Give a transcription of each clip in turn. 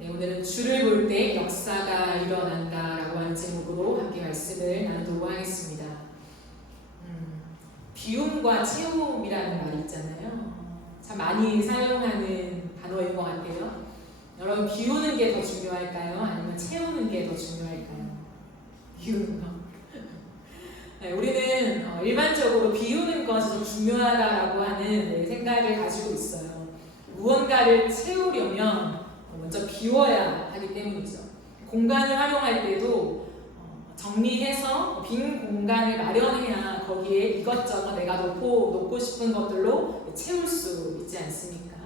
네, 오늘은 주를 볼 때 역사가 일어난다라고 하는 제목으로 함께 말씀을 나누도록 하겠습니다. 비움과 채움이라는 말이 있잖아요. 참 많이 사용하는 단어인 것 같아요. 여러분, 비우는 게 더 중요할까요? 아니면 채우는 게 더 중요할까요? 비우는 거. 네, 우리는 일반적으로 비우는 것이 더 중요하다라고 하는 생각을 가지고 있어요. 무언가를 채우려면 먼저 비워야 하기 때문이죠. 공간을 활용할 때도 정리해서 빈 공간을 마련해야 거기에 이것저것 내가 놓고 싶은 것들로 채울 수 있지 않습니까?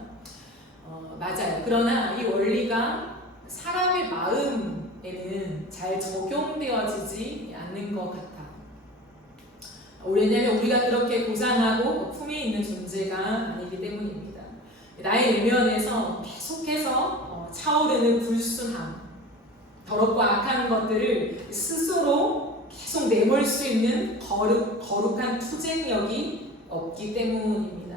맞아요. 그러나 이 원리가 사람의 마음에는 잘 적용되어지지 않는 것 같아요. 왜냐하면 우리가 그렇게 고상하고 품위 있는 존재가 아니기 때문입니다. 나의 내면에서 계속해서 차오르는 불순함, 더럽고 악한 것들을 스스로 계속 내몰 수 있는 거룩한 투쟁력이 없기 때문입니다.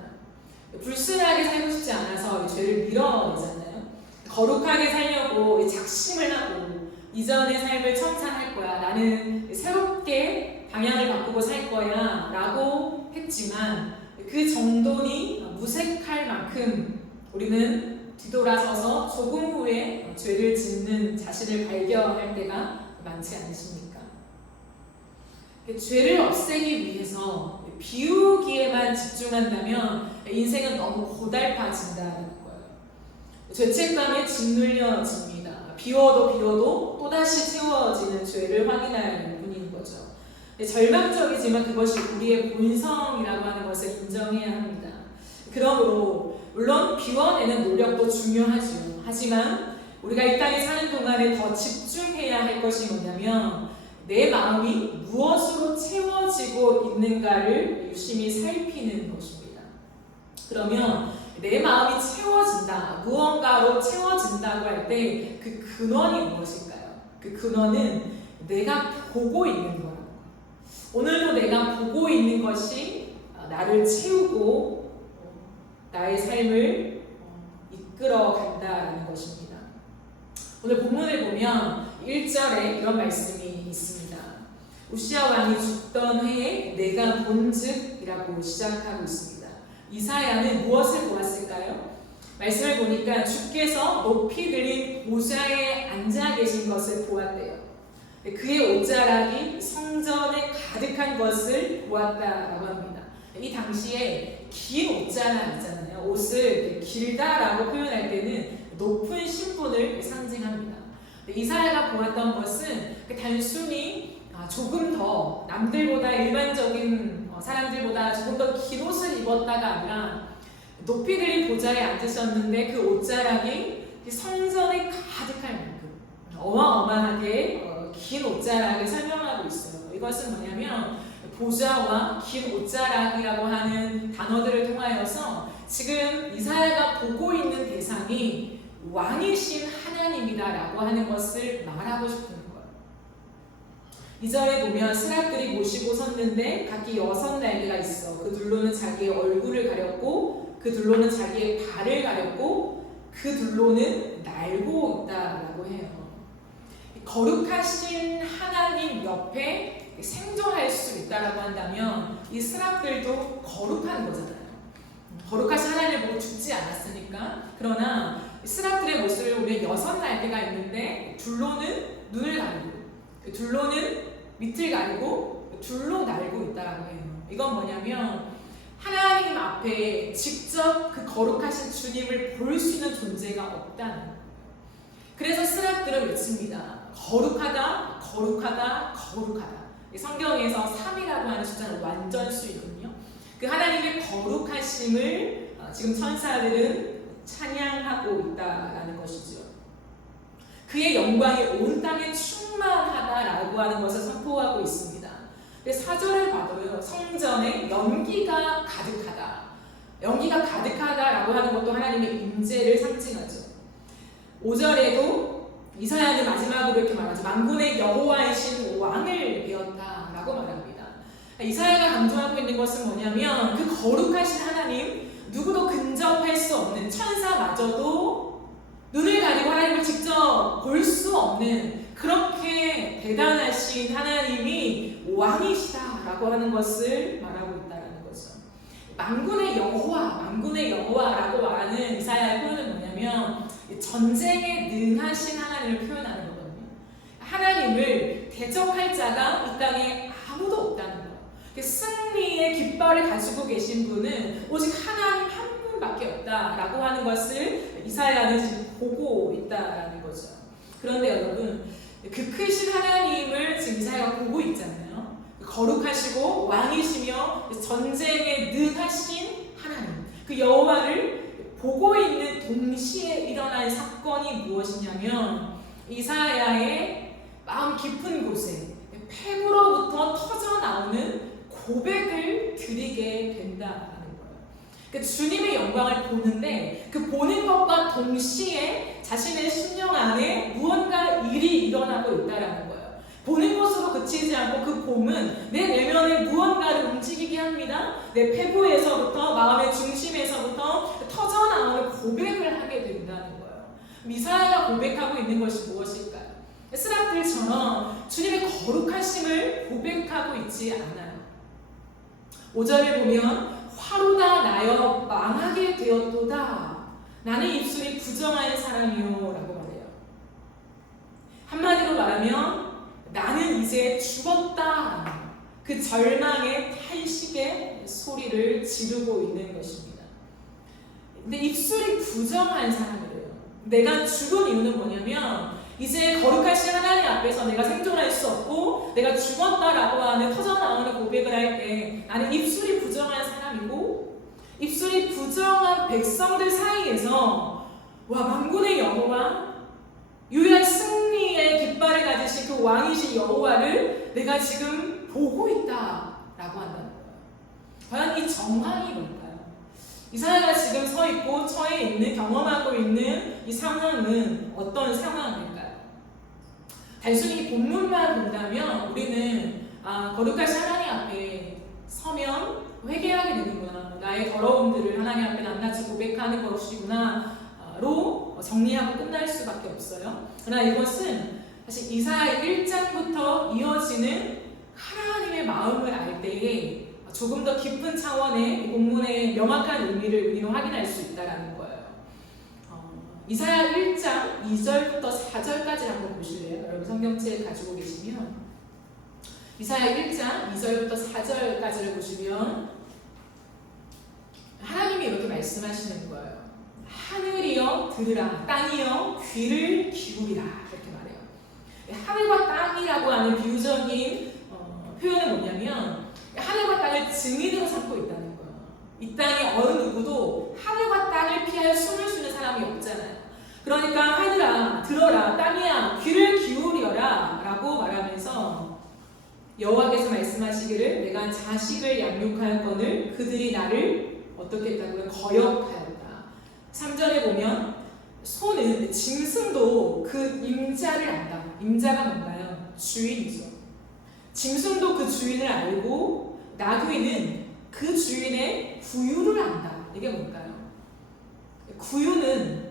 불순하게 살고 싶지 않아서 죄를 밀어내잖아요. 거룩하게 살려고 작심을 하고 이전의 삶을 청산할 거야, 나는 새롭게 방향을 바꾸고 살 거야 라고 했지만 그 정돈이 무색할 만큼 우리는 뒤돌아서서 조금 후에 죄를 짓는 자신을 발견할 때가 많지 않으십니까? 죄를 없애기 위해서 비우기에만 집중한다면 인생은 너무 고달파진다는 거예요. 죄책감에 짓눌려집니다. 비워도 또다시 채워지는 죄를 확인할 뿐인 거죠. 절망적이지만 그것이 우리의 본성이라고 하는 것을 인정해야 합니다. 그러므로 물론 비워내는 노력도 중요하죠. 하지만 우리가 이 땅에 사는 동안에 더 집중해야 할 것이 뭐냐면 내 마음이 무엇으로 채워지고 있는가를 유심히 살피는 것입니다. 그러면 내 마음이 채워진다, 무언가로 채워진다고 할 때 그 근원이 무엇일까요? 그 근원은 내가 보고 있는 거예요. 오늘도 내가 보고 있는 것이 나를 채우고 나의 삶을 이끌어 간다는 것입니다. 오늘 본문을 보면 1절에 이런 말씀이 있습니다. 우시야 왕이 죽던 해에 내가 본즉이라고 시작하고 있습니다. 이사야는 무엇을 보았을까요? 말씀을 보니까 주께서 높이 들인 보좌에 앉아 계신 것을 보았대요. 그의 옷자락이 성전에 가득한 것을 보았다라고 합니다. 이 당시에 긴 옷자락 있잖아요. 옷을 길다라고 표현할 때는 높은 신분을 상징합니다. 이사야가 보았던 것은 단순히 조금 더 남들보다 일반적인 사람들보다 조금 더 긴 옷을 입었다가 아니라 높이 들인 보좌에 앉으셨는데 그 옷자락이 성전에 가득할 만큼 어마어마하게 긴 옷자락을 설명하고 있어요. 이것은 뭐냐면 보좌와 긴 옷자락이라고 하는 단어들을 통하여서 지금 이사야가 보고 있는 대상이 왕이신 하나님이다라고 하는 것을 말하고 싶은 거예요. 2절에 보면 스랍들이 모시고 섰는데 각기 6날개가 있어. 그 둘로는 자기의 얼굴을 가렸고 그 둘로는 자기의 발을 가렸고 그 둘로는 날고 있다라고 해요. 거룩하신 하나님 옆에 생존할 수 있다라고 한다면 이 스랍들도 거룩한 거잖아요. 거룩하신 하나님을 보고 죽지 않았으니까. 그러나 스랍들의 모습을 보면 6날개가 있는데 둘로는 눈을 가리고 둘로는 밑을 가리고 둘로 날고 있다라고 해요. 이건 뭐냐면 하나님 앞에 직접 그 거룩하신 주님을 볼 수 있는 존재가 없다는 거예요. 그래서 스랍들은 외칩니다. 거룩하다, 거룩하다, 거룩하다. 성경에서 3이라고 하는 숫자는 완전수이거든요. 그 하나님의 거룩하심을 지금 천사들은 찬양하고 있다라는 것이죠. 그의 영광이 온 땅에 충만하다라고 하는 것을 선포하고 있습니다. 4절을 봐도요, 성전에 연기가 가득하다. 연기가 가득하다라고 하는 것도 하나님의 임재를 상징하죠. 5절에도 이사야는 마지막으로 이렇게 말하죠. 만군의 여호와이신 왕을 배웠다라고 말합니다. 이사야가 강조하고 있는 것은 뭐냐면 그 거룩하신 하나님, 누구도 근접할 수 없는 천사마저도 눈을 가리고 하나님을 직접 볼 수 없는 그렇게 대단하신 하나님이 왕이시다라고 하는 것을 말하고 있다는 거죠. 만군의 여호와라고 말하는 이사야의 표현은 뭐냐면 전쟁에 능하신 하나님을 표현하는 거거든요. 하나님을 대적할 자가 이 땅에 아무도 없다는 거예요. 승리의 깃발을 가지고 계신 분은 오직 하나님 한 분밖에 없다라고 하는 것을 이사야는 지금 보고 있다라는 거죠. 그런데 여러분, 그 크신 하나님을 지금 이사야가 보고 있잖아요. 거룩하시고 왕이시며 전쟁에 능하신 하나님, 그 여호와를 보고 있는 동시에 일어난 사건이 무엇이냐면 이사야의 마음 깊은 곳에 폐부로부터 터져 나오는 고백을 드리게 된다라는 거예요. 그러니까 주님의 영광을 보는데 그 보는 것과 동시에 자신의 심령 안에 무언가 일이 일어나고 있다라는 거예요. 보는 것으로 그치지 않고 그 봄은 내 내면에 무언가를 움직이게 합니다. 내 폐부에서부터 마음의 중심에서부터 터져 나오는 고백을 하게 된다는 거예요. 이사야가 고백하고 있는 것이 무엇일까요? 스랍들처럼 주님의 거룩하심을 고백하고 있지 않아요. 5절을 보면 화로다 나여 망하게 되었도다. 나는 입술이 부정한 사람이요 라고 말해요. 한마디로 말하면 나는 이제 죽었다. 그 절망의 탄식의 소리를 지르고 있는 것입니다. 근데 입술이 부정한 사람이래요. 내가 죽은 이유는 뭐냐면 이제 거룩하신 하나님 앞에서 내가 생존할 수 없고 내가 죽었다라고 하는 터져나오는 고백을 할 때 나는 입술이 부정한 사람이고 입술이 부정한 백성들 사이에서 와 만군의 여호와 유일한 승리의 깃발을 가지신 그 왕이신 여호와를 내가 지금 보고 있다라고 한다는 거예요. 과연 이 정황이 뭘까요? 이사야가 지금 서 있고 처해 있는 경험하고 있는 이 상황은 어떤 상황일까요? 단순히 본문만 본다면 우리는 거룩하신 하나님 앞에 서면 회개하게 되는구나. 나의 더러움들을 하나님 앞에 낱낱이 고백하는 것이구나로 정리하고 끝날 수밖에 없어요. 그러나 이것은 사실 이사야 1장부터 이어지는 하나님의 마음을 알 때에 조금 더 깊은 차원의 이 본문의 명확한 의미를 우리는 확인할 수 있다는 거예요. 이사야 1장 2절부터 4절까지 한번 보실래요? 여러분 성경책 가지고 계시면 이사야 1장 2절부터 4절까지를 보시면 하나님이 이렇게 말씀하시는 거예요. 하늘이여 들으라, 땅이여 귀를 기울이라 이렇게 말해요. 하늘과 땅이라고 하는 비유적인 표현은 뭐냐면 하늘과 땅을 증인으로 삼고 있다는 거예요. 이 땅에 어느 누구도 하늘과 땅을 피하여 숨을 쉬는 사람이 없잖아요. 그러니까 하늘아 들어라, 땅이야 귀를 기울여라 라고 말하면서 여호와께서 말씀하시기를 내가 자식을 양육하였거늘 그들이 나를 어떻게 했다고요? 거역하였다. 3절에 보면 소는 짐승도 그 임자를 안다. 임자가 뭔가요? 주인이죠. 짐승도 그 주인을 알고 나귀는 그 주인의 구유를 안다. 이게 뭘까요? 구유는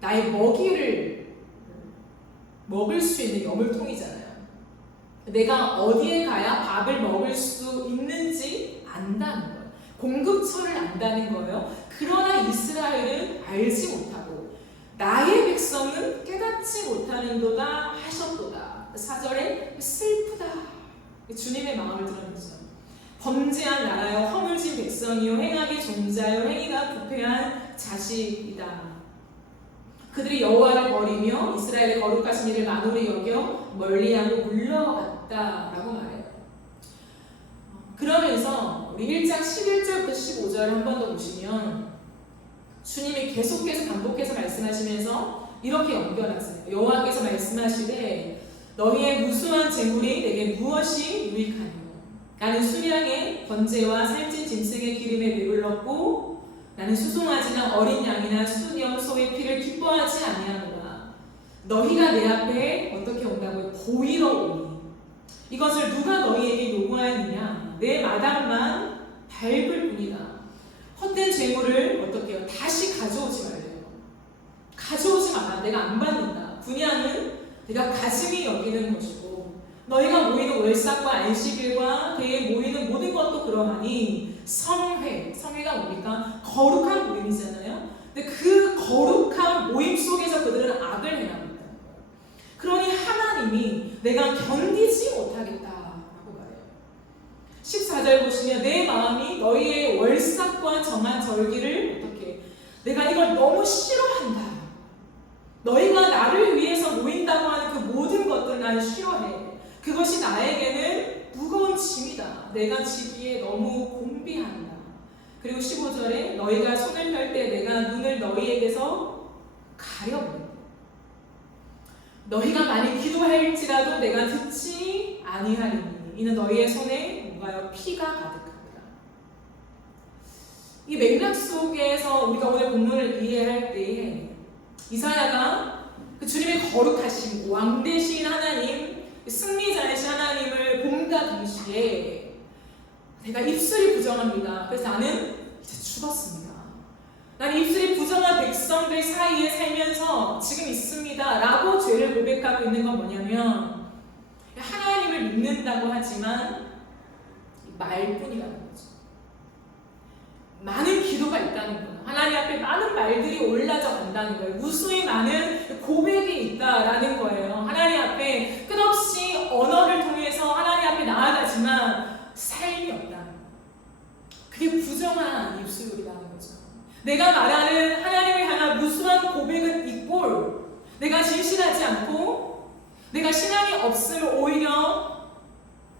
나의 먹이를 먹을 수 있는 여물통이잖아요. 내가 어디에 가야 밥을 먹을 수 있는지 안다는 거예요. 공급처를 안다는 거예요. 그러나 이스라엘은 알지 못하고 나의 백성은 깨닫지 못하는도다 하셨도다. 4절에 슬프다. 주님의 마음을 드러내죠. 범죄한 나라여 허물진 백성이요 행하게 종자여 행위가 부패한 자식이다. 그들이 여호와를 버리며 이스라엘의 거룩하신 이를 만홀히 여겨 멀리하고 물러갔다라고 말해요. 그러면서 우리 1장 11절부터 15절을 한 번 더 보시면 주님이 계속해서 반복해서 말씀하시면서 이렇게 연결하세요. 여호와께서 말씀하시되 너희의 무수한 재물이 내게 무엇이 유익하뇨? 나는 수량의 번제와 살찐 짐승의 기름에 배불렀고 나는 수송아지나 어린 양이나 수염 소의 피를 기뻐하지 아니하노라. 너희가 내 앞에 어떻게 온다고요? 보이러 오니 이것을 누가 너희에게 요구하느냐? 내 마당만 밟을 뿐이다. 헛된 재물을 어떻게 해요? 다시 가져오지 말래요. 가져오지 마라. 내가 안 받는다. 분양은 내가 가슴이 여기는 것이고 너희가 모이는 월삭과 안식일과 대에 모이는 모든 것도 그러하니 성회가 뭡니까? 거룩한 모임이잖아요. 근데 그 거룩한 모임 속에서 그들은 악을 행하고 있다는 거예요. 그러니 하나님이 내가 견디지 못하겠다라고 말해요. 14절 보시면 내 마음이 너희의 월삭과 정한 절기를 어떻게 내가 이걸 너무 싫어한다. 너희가 나를 위해서 모인다고 하는 그 모든 것들 난 싫어해. 그것이 나에게는 무거운 짐이다. 내가 지기에 너무 곤비한다. 그리고 15절에 너희가 손을 펼 때 내가 눈을 너희에게서 가려버린다. 너희가 많이 기도할지라도 내가 듣지 아니하리니 이는 너희의 손에 뭔가요? 피가 가득합니다. 이 맥락 속에서 우리가 오늘 본문을 이해할 때에 이사야가 그 주님의 거룩하신 왕 되신 하나님, 승리자이신 하나님을 봄과 동시에 내가 입술이 부정합니다. 그래서 나는 이제 죽었습니다. 나는 입술이 부정한 백성들 사이에 살면서 지금 있습니다. 라고 죄를 고백하고 있는 건 뭐냐면 하나님을 믿는다고 하지만 말뿐이라는 거죠. 많은 기도가 있다는 거예요. 하나님 앞에 많은 말들이 올라져 간다는 거예요. 무수히 많은 고백이 있다라는 거예요. 하나님 앞에 끝없이 언어를 통해서 하나님 앞에 나아가지만 삶이 없다는 거예요. 그게 부정한 입술이라는 거죠. 내가 말하는 하나님을 향한 무수한 고백은 있고 내가 진실하지 않고 내가 신앙이 없으면 오히려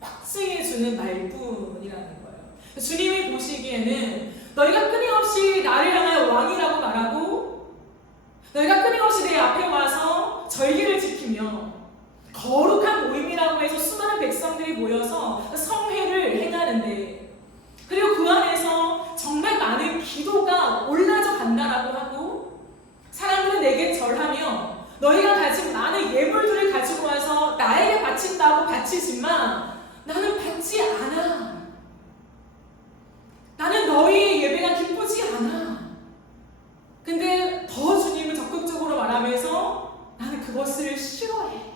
확증해주는 말뿐이라는 거예요. 주님이 보시기에는 너희가 끊임없이 나를 향하여 왕이라고 말하고 너희가 끊임없이 내 앞에 와서 절기를 지키며 거룩한 모임이라고 해서 수많은 백성들이 모여서 성회를 행하는데 그리고 그 안에서 정말 많은 기도가 올라져 간다라고 하고 사람들은 내게 절하며 너희가 가진 많은 예물들을 가지고 와서 나에게 바친다고 바치지만 나는 받지 않아. 나는 너희의 예배가 기쁘지 않아. 근데 더 주님은 적극적으로 말하면서 나는 그것을 싫어해.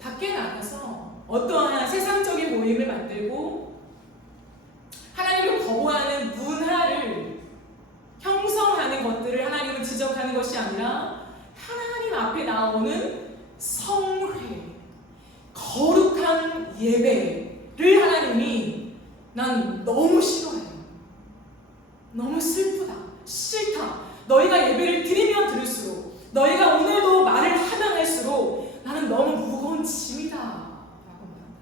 밖에 나가서 어떠한 세상적인 모임을 만들고 하나님을 거부하는 문화를 형성하는 것들을 하나님은 지적하는 것이 아니라 하나님 앞에 나오는 성회, 거룩한 예배를 하나님이 난 너무 싫어해요. 너무 슬프다. 싫다. 너희가 예배를 드리면 드릴수록 너희가 오늘도 말을 하면 할수록 나는 너무 무거운 짐이다 라고 말한다.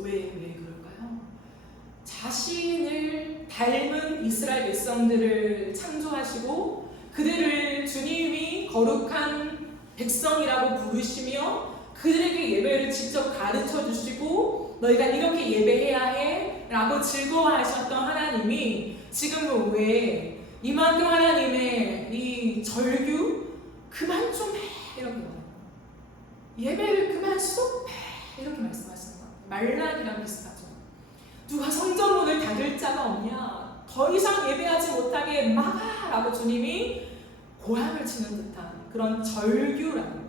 왜 그럴까요? 자신을 닮은 이스라엘 백성들을 창조하시고 그들을 주님이 거룩한 백성이라고 부르시며 그들에게 예배를 직접 가르쳐 주시고 너희가 이렇게 예배해야 해 라고 즐거워하셨던 하나님이 지금은 왜 이만큼 하나님의 이 절규 그만 좀 해 이렇게 말해요. 예배를 그만 쏙 해 이렇게 말씀하시는 것 같아요. 말란이랑 비슷하죠. 누가 성전문을 닫을 자가 없냐, 더 이상 예배하지 못하게 막아 라고 주님이 고함을 치는 듯한 그런 절규라는 거예요.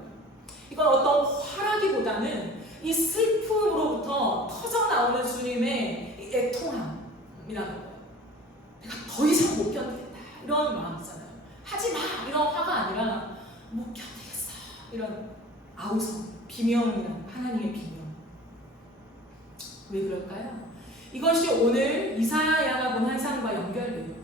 이건 어떤 화라기보다는 이 슬픔으로부터 터져나오는 주님의 이 애통함이라는 거예요. 내가 더 이상 못 견디겠다 이런 마음이잖아요. 하지마 이런 화가 아니라 못 견디겠어 이런 아우성, 비명이라는 하나님의 비명. 왜 그럴까요? 이것이 오늘 이사야가 본 환상과 연결돼요.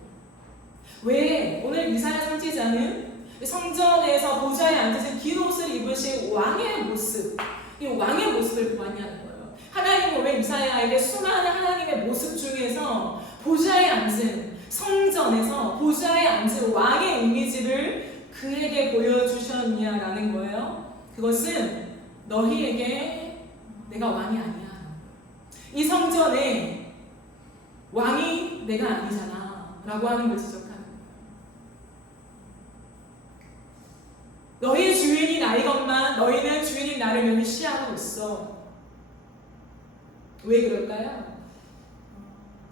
왜 오늘 이사야 선지자는 성전에서 보좌에 앉으신 긴 옷을 입으신 왕의 모습, 이 왕의 모습을 보았냐는 거예요. 하나님은 왜 이사야에게 수많은 하나님의 모습 중에서 보좌에 앉은 성전에서 보좌에 앉은 왕의 이미지를 그에게 보여주셨냐라는 거예요. 그것은 너희에게 내가 왕이 아니야. 이 성전에 왕이 내가 아니잖아 라고 하는 걸 지적하는 거예요. 너희 주인이 나이건만 너희는 주인인 나를 멸시하고 있어. 왜 그럴까요?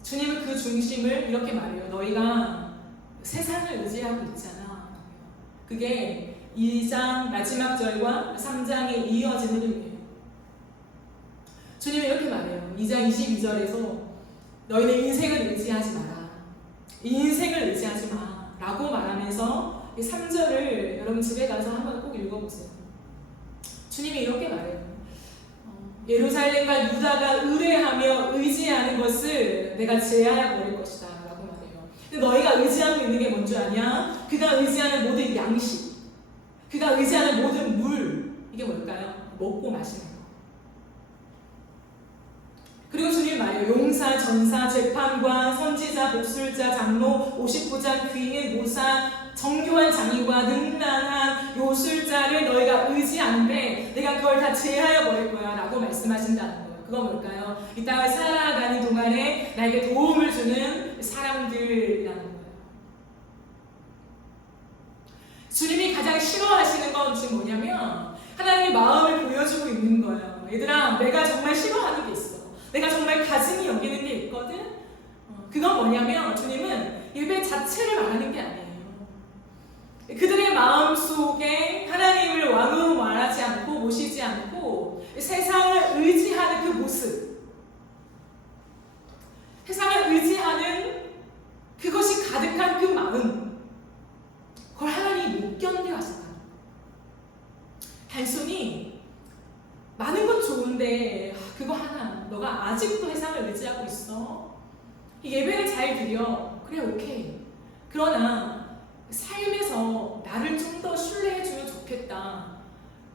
주님은 그 중심을 이렇게 말해요. 너희가 세상을 의지하고 있잖아. 그게 2장 마지막 절과 3장에 이어지는 의미예요. 주님은 이렇게 말해요. 2장 22절에서 너희는 인생을 의지하지 마라. 인생을 의지하지 마. 라고 말하면서 3절을 여러분 집에 가서 한번 꼭 읽어보세요. 주님이 이렇게 말해요. 예루살렘과 유다가 의뢰하며 의지하는 것을 내가 제하여 버릴 것이다 라고 말해요. 근데 너희가 의지하고 있는 게 뭔 줄 아냐? 그가 의지하는 모든 양식, 그가 의지하는 모든 물, 이게 뭘까요? 먹고 마시는 거. 그리고 주님 말해요. 용사, 전사, 재판관, 선지자, 복술자, 장로, 59장, 귀인, 모사, 정교한 장인과 능란한 요술자를 너희가 의지하는데 내가 그걸 다 제하여 버릴 거야 라고 말씀하신다는 거예요. 그건 뭘까요? 이 땅을 살아가는 동안에 나에게 도움을 주는 사람들이라는 거예요. 주님이 가장 싫어하시는 건 지금 뭐냐면 하나님의 마음을 보여주고 있는 거예요. 얘들아, 내가 정말 싫어하는 게 있어. 내가 정말 가증히 여기는 게 있거든. 그건 뭐냐면 주님은 예배 자체를 말하는 게 아니에요. 그들의 마음 속에 하나님을 왕으로 말하지 않고 모시지 않고 세상을 의지하는 그 모습, 세상을 의지하는 그것이 가득한 그 마음, 그걸 하나님이 못 견뎌하신다. 단순히 많은 건 좋은데 그거 하나 너가 아직도 세상을 의지하고 있어. 예배를 잘 드려. 그래, 오케이. 그러나 삶에서 나를 좀 더 신뢰해주면 좋겠다.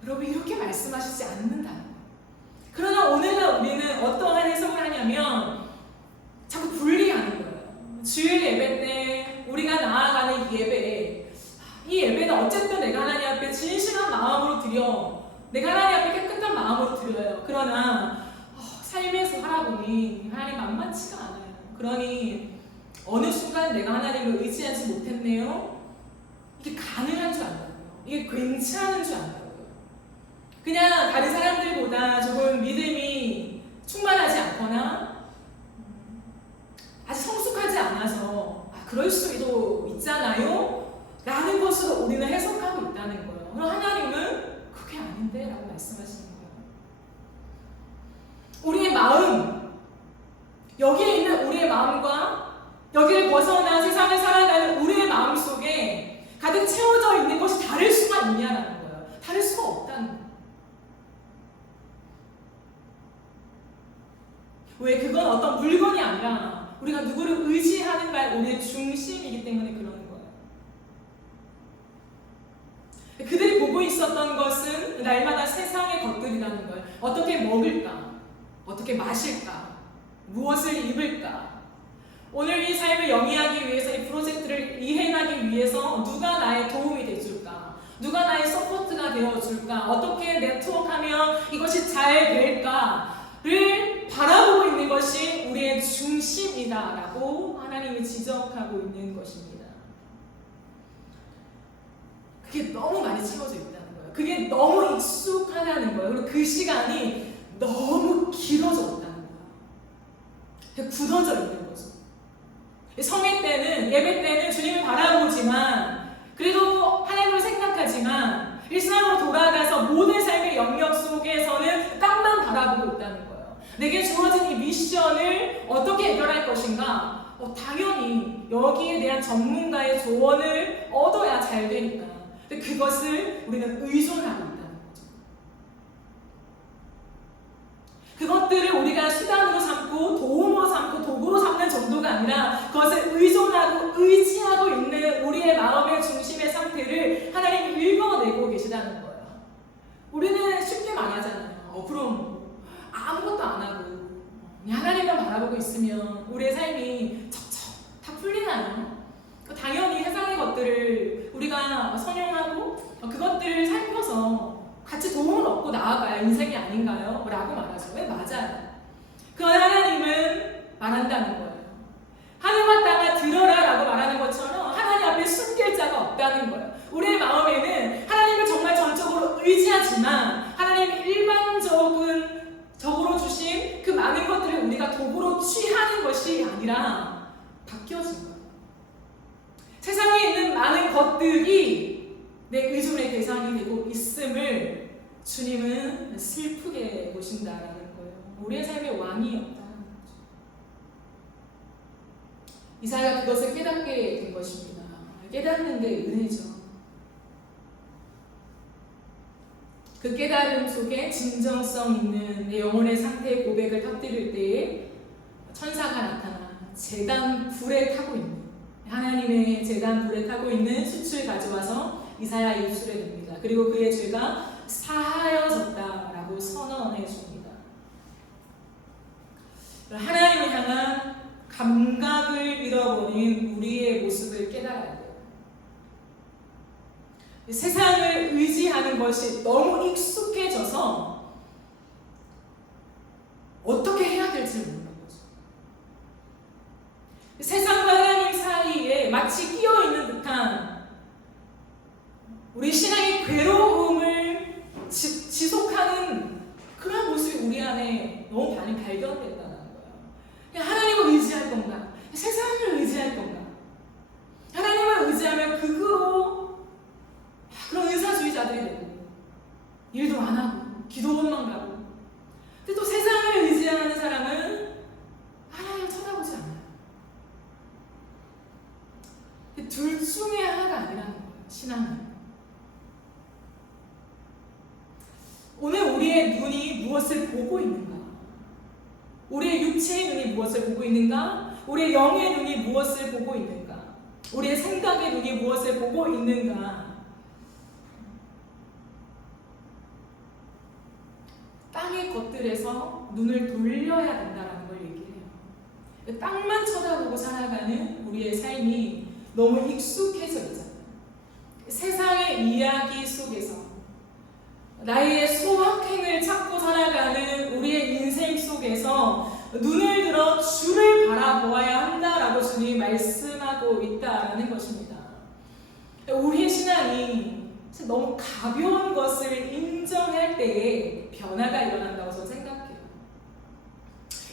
여러분, 이렇게 말씀하시지 않는다는 거예요. 그러나 오늘날 우리는 어떠한 해석을 하냐면 자꾸 분리하는 거예요. 주일 예배 때 우리가 나아가는 예배, 이 예배는 어쨌든 내가 하나님 앞에 진실한 마음으로 드려. 내가 하나님 앞에 깨끗한 마음으로 드려요. 그러나 삶에서 살아보니 하나님 만만치가 않아요. 그러니 어느 순간 내가 하나님을 의지하지 못했네요. 이게 가능한 줄 안다고요. 이게 괜찮은 줄 안다고요. 그냥 다른 사람들보다 조금 믿음이 충만하지 않거나 아직 성숙하지 않아서 그럴 수도 있잖아요 라는 것으로 우리는 해석하고 있다는 거예요. 그럼 하나님은 그게 아닌데 라고 말씀하시는 거예요. 우리의 마음, 여기에 있는 우리의 마음과 여기를 벗어나 세상을 살아가는 우리의 마음 속에 가득 채워져 있는 것이 다를 수가 있냐라는 거예요. 다를 수가 없다는 거예요. 왜? 그건 어떤 물건이 아니라 우리가 누구를 의지하는가의 우리의 중심이기 때문에 그러는 거예요. 그들이 보고 있었던 것은 날마다 세상의 것들이라는 거예요. 어떻게 먹을까? 어떻게 마실까? 무엇을 입을까? 오늘 이 삶을 영위하기 위해서, 이 프로젝트를 이행하기 위해서 누가 나의 도움이 돼줄까? 누가 나의 서포트가 되어줄까? 어떻게 네트워크하면 이것이 잘 될까를 바라보고 있는 것이 우리의 중심이다라고 하나님이 지적하고 있는 것입니다. 그게 너무 많이 채워져 있다는 거예요. 그게 너무 익숙하다는 거예요. 그리고 그 시간이 너무 길어져 있다는 거예요. 굳어져 있는 거죠. 성회 때는, 예배 때는 주님을 바라보지만 그래도 하나님을 생각하지만 일상으로 돌아가서 모든 삶의 영역 속에서는 땅만 바라보고 있다는 거예요. 내게 주어진 이 미션을 어떻게 해결할 것인가? 당연히 여기에 대한 전문가의 조언을 얻어야 잘 되니까. 근데 그것을 우리는 의존하고 있다는 거죠. 그것들을 우리가 수단으로 삼고 도움으로 삼고 도구로 삼는 정도가 아니라 그것을 의존하고 의지하고 있는 우리의 마음의 중심의 상태를 하나님이 읽어내고 계시다는 거예요. 우리는 쉽게 말하잖아요. 그럼 아무것도 안 하고 그냥 하나님만 바라보고 있으면 우리의 삶이 척척 다 풀리나요? 당연히 세상의 것들을 우리가 선용하고 그것들을 살펴서 같이 도움을 얻고 나아가야 인생이 아닌가요? 라고 말하죠. 왜? 맞아요. 그건 하나님은 말한다는 거예요. 하늘과 땅아 들어라 라고 말하는 것처럼 하나님 앞에 숨길 자가 없다는 거예요. 우리의 마음에는 하나님을 정말 전적으로 의지하지만 하나님이 일반적으로 주신 그 많은 것들을 우리가 도구로 취하는 것이 아니라 바뀌어진 거예요. 세상에 있는 많은 것들이 내 의존의 대상이 되고 있음을 주님은 슬프게 보신다라는 거예요. 우리의 삶에 왕이 없다는 거죠. 이사야가 그것을 깨닫게 된 것입니다. 깨닫는 게 은혜죠. 그 깨달음 속에 진정성 있는 내 영혼의 상태의 고백을 터뜨릴 때에 천사가 나타나 제단 불에 타고 있는, 하나님의 제단 불에 타고 있는 숯을 가져와서 이사야 입술에 냅니다. 그리고 그의 죄가 사하여졌다라고 선언해 줍니다. 하나님을 향한 감각을 잃어버린 우리의 모습을 깨달아야 돼요. 세상을 의지하는 것이 너무 익숙해져서 어떻게 해야 될지 모르는 거죠. 세상과 하나님 사이에 마치 끼어있는 듯한 우리 신앙의 괴로움을 지속하는 그런 모습이 우리 안에 너무 많이 발견된다는 거예요. 하나님을 의지할 건가? 세상을 의지할 건가? 하나님을 의지하면 극으로 그런 은사주의자들이 되고 일도 안 하고 기도원만 가고, 근데 또 세상을 의지하는 사람은 하나님을 쳐다보지 않아요. 둘 중에 하나가 아니라는 거예요. 신앙은. 오늘 우리의 눈이 무엇을 보고 있는가? 우리의 육체의 눈이 무엇을 보고 있는가? 우리의 영의 눈이 무엇을 보고 있는가? 우리의 생각의 눈이 무엇을 보고 있는가? 땅의 것들에서 눈을 돌려야 된다는 걸 얘기해요. 땅만 쳐다보고 살아가는 우리의 삶이 너무 익숙해져 있잖아요. 세상의 이야기 속에서 나의 소확행을 찾고 살아가는 우리의 인생 속에서 눈을 들어 주를 바라보아야 한다라고 주님이 말씀하고 있다라는 것입니다. 우리의 신앙이 너무 가벼운 것을 인정할 때에 변화가 일어난다고 저는 생각해요.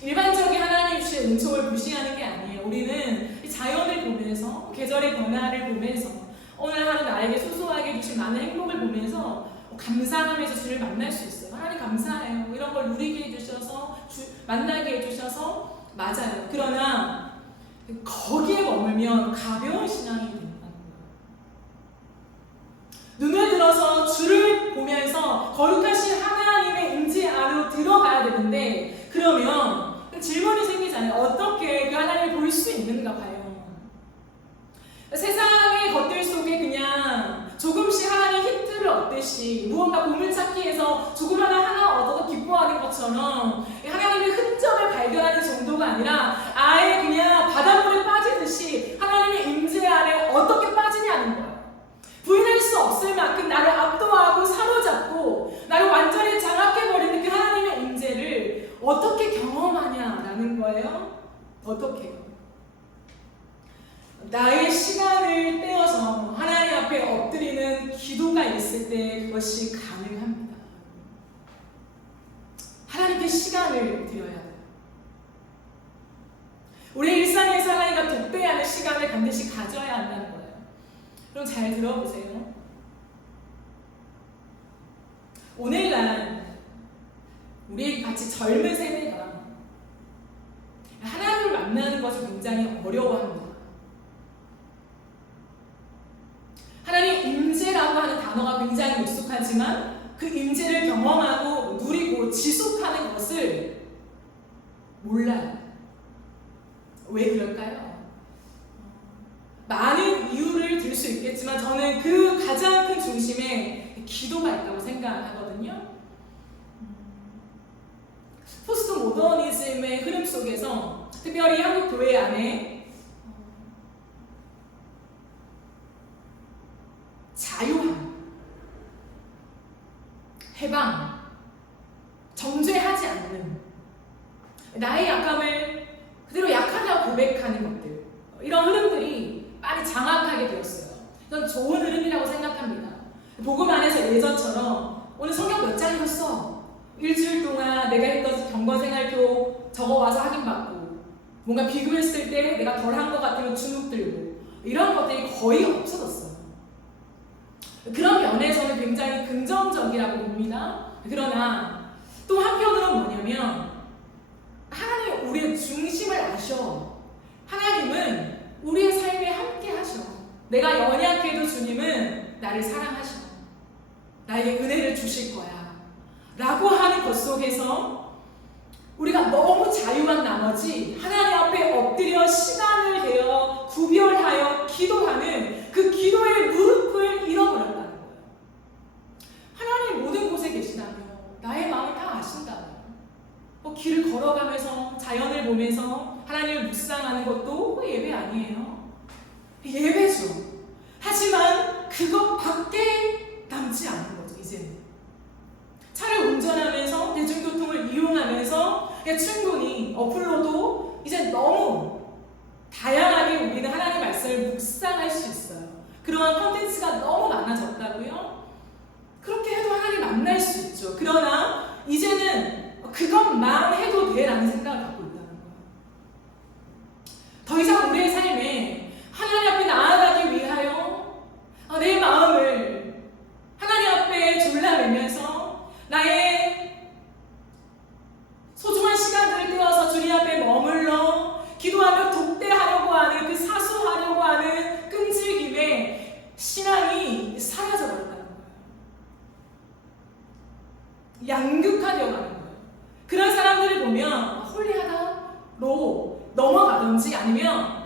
일반적인 하나님 주신 은총을 무시하는 게 아니에요. 우리는 자연을 보면서, 계절의 변화를 보면서, 오늘 하루 나에게 소소하게 주신 많은 행복을 보면서 감사하면서 주를 만날 수 있어요. 하나님 감사해요. 이런 걸 누리게 해주셔서, 만나게 해주셔서 맞아요. 그러나 거기에 머물면 가벼운 신앙이 된다는 거예요. 눈을 들어서 주를 보면서 거룩하신 하나님의 임재 안으로 들어가야 되는데, 그러면 질문이 생기잖아요. 어떻게 그 하나님을 볼 수 있는가 봐요. 세상의 것들 속에 그냥 조금씩 하나님 힌트를 얻듯이 무언가 보물찾기에서 조금 하나 얻어도 기뻐하는 것처럼 하나님의 흔적을 발견하는 정도가 아니라 아예 그냥 바닷물에 빠지듯이 하나님의 임재 안에 어떻게 빠지냐는 거예요. 부인할 수 없을 만큼 나를 압도하고 사로잡고 나를 완전히 장악해버리는 그 하나님의 임재를 어떻게 경험하냐라는 거예요. 어떻게요? 나의 시간을 떼어서 하나님 앞에 엎드리는 기도가 있을 때 그것이 가능합니다. 하나님께 시간을 드려야 돼요. 우리 일상에서 하나님과 독대하는 시간을 반드시 가져야 한다는 거예요. 그럼 잘 들어보세요. 오늘날 우리 같이 젊은 세대가 하나님을 만나는 것을 굉장히 어려워합니다. 하나님 임재라고 하는 단어가 굉장히 익숙하지만 그 임재를 경험하고 누리고 지속하는 것을 몰라요. 왜 그럴까요? 많은 이유를 들 수 있겠지만 저는 그 가장 큰 중심에 기도가 있다고 생각하거든요. 포스트 모더니즘의 흐름 속에서 특별히 한국 교회 안에 자유함, 해방, 정죄하지 않는, 나의 약함을 그대로 약하다고 고백하는 것들, 이런 흐름들이 많이 장악하게 되었어요. 이건 좋은 흐름이라고 생각합니다. 복음 안에서 예전처럼 오늘 성경 몇 장 읽었어? 일주일 동안 내가 했던 경건생활표 적어와서 확인받고 뭔가 비교했을 때 내가 덜한 것 같으면 주눅 들고 이런 것들이 거의 없어졌어요. 그런 면에서는 굉장히 긍정적이라고 봅니다. 그러나 또 한편으로는 뭐냐면 하나님은 우리의 중심을 아셔. 하나님은 우리의 삶에 함께 하셔. 내가 연약해도 주님은 나를 사랑하셔. 나에게 은혜를 주실 거야. 라고 하는 것 속에서 우리가 너무 자유한 나머지 하나님 앞에 엎드려 시간을 내어 구별하여 기도하는 그 기도의 무릎을 잃어버렸다는 거예요. 하나님 모든 곳에 계시다며 나의 마음을 다 아신다며 길을 걸어가면서 자연을 보면서 하나님을 묵상하는 것도 예배 아니에요. 예배죠. 하지만 그것밖에 남지 않은 거죠. 이제는 차를 운전하면서 대중교통을 이용하면서 충분히 어플로도 이제 너무 다양하게 우리는 하나님의 말씀을 묵상할 수 있어요. 그러한 콘텐츠가 너무 많아졌다고요? 그렇게 해도 하나님 만날 수 있죠. 그러나 이제는 그것만 해도 돼라는 생각을 갖고 있다는 거예요. 더 이상 우리의 삶에 하나님 앞에 나아가기 위하여 내 마음을 하나님 앞에 졸라매면서 나의 소중한 시간들을 떼어서 주님 앞에 머물러 기도하며 독대하려고 하는 그 사수하려고 하는 끈질김에 신앙이 사라져버렸다는 거예요. 양극화되어 가는 거예요. 그런 사람들을 보면 홀리하다로 넘어가든지 아니면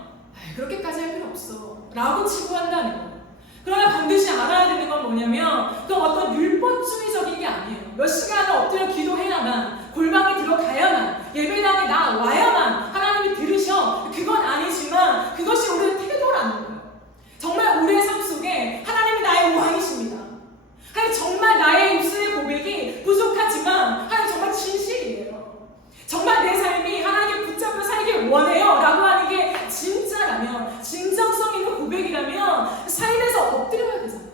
그렇게까지 할 필요 없어 라고 치부한다는 거예요. 그러나 반드시 알아야 되는 건 뭐냐면 그 어떤 율법주의적인 게 아니에요. 몇 시간을 엎드려 기도해야만 골방에 들어가야만 예배당에 나와야만 하나님이 들으셔. 그건 아니지만 그것이 우리의 태도라는 거예요. 정말 우리의 삶 속에 하나님이 나의 왕이십니다. 하나님 정말 나의 입술의 고백이 부족하지만 하나님 정말 진실이에요. 정말 내 삶이 하나님께 붙잡혀 살길 원해요 라고 하는 게 진짜라면 진정성 있는 고백이라면 삶에서 엎드려야 되잖아요.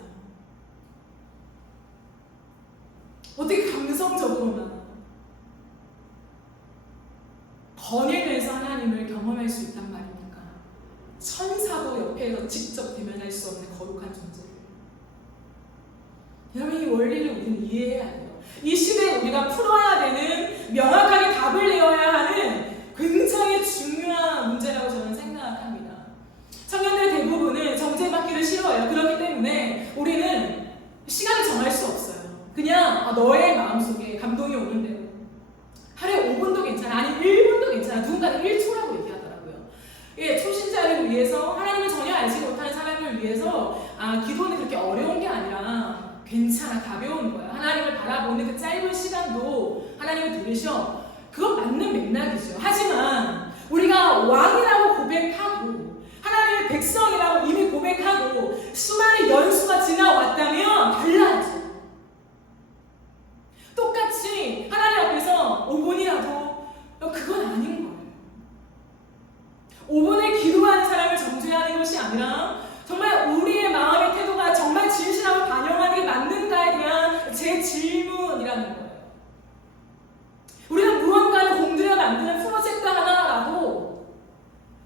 어떻게 감성적으로만 거닐면서 하나님을 경험할 수 있단 말입니까? 천사도 옆에서 직접 대면할 수 없는 거룩한 존재를. 여러분 이 원리를 우리는 이해해야 해요. 이 시대에 우리가 풀어야 되는 명확하게 답을 내어야 하는 굉장히 중요한 문제라고 저는 생각합니다. 청년들 대부분은 정죄받기를 싫어해요. 그렇기 때문에 우리는 시간을 정할 수 없어요. 그냥 너의 마음속에 감동이 오는 대로 하루에 5분도 괜찮아, 아니 1분도 괜찮아, 누군가는 1초라고 얘기하더라고요. 초신자를 위해서 하나님을 전혀 알지 못하는 사람을 위해서 기도는 그렇게 어려운 게 아니라 괜찮아, 가벼운 거야. 하나님을 바라보는 그 짧은 시간도 하나님을 들으셔. 그건 맞는 맥락이죠. 하지만 우리가 왕이라고 고백하고 하나님의 백성이라고 이미 고백하고 수많은 연수가 지나왔다면 달라야죠. 똑같이 하나님 앞에서 5분이라도 그건 아닌 거예요. 5분을 기도하는 사람을 정죄하는 것이 아니라 정말 우리의 마음의 태도가 정말 진실함을 반영하는 게 맞는가에 대한 제 질문이라는 거예요. 우리는 무언가를 공들여 만드는 프로젝트 하나라고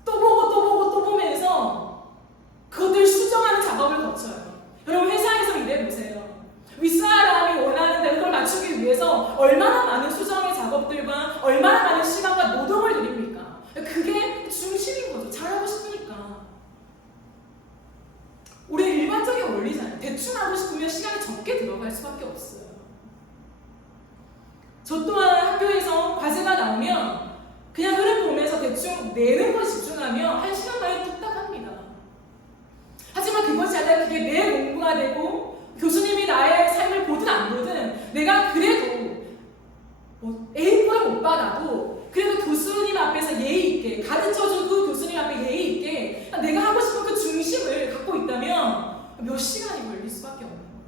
또 보고 또 보고 또 보면서 그것들 수정하는 작업을 거쳐요. 여러분 회사에서 일해보세요. 윗사람이 원하는 대로 그걸 맞추기 위해서 얼마나 많은 수정의 작업들과 얼마나 많은 시간과 노동을 들입니까? 그게 중심인 거죠. 잘하고 싶으니까. 우리의 일반적인 원리잖아요. 대충 하고 싶으면 시간이 적게 들어갈 수밖에 없어요. 저 또한 학교에서 과제가 나오면 그냥 흐름 보면서 대충 내는 걸 집중하면 1시간 만에 뚝딱 합니다. 하지만 그것이 아니라 그게 내 공부가 되고 교수님이 나의 삶을 보든 안 보든 내가 그래도 A뿔을 못 받아도 그래도 교수님 앞에서 예의 있게 가르쳐주고 교수님 앞에 예의 있게 내가 하고 싶은 그 중심을 갖고 있다면 몇 시간이 걸릴 수밖에 없는 거예요.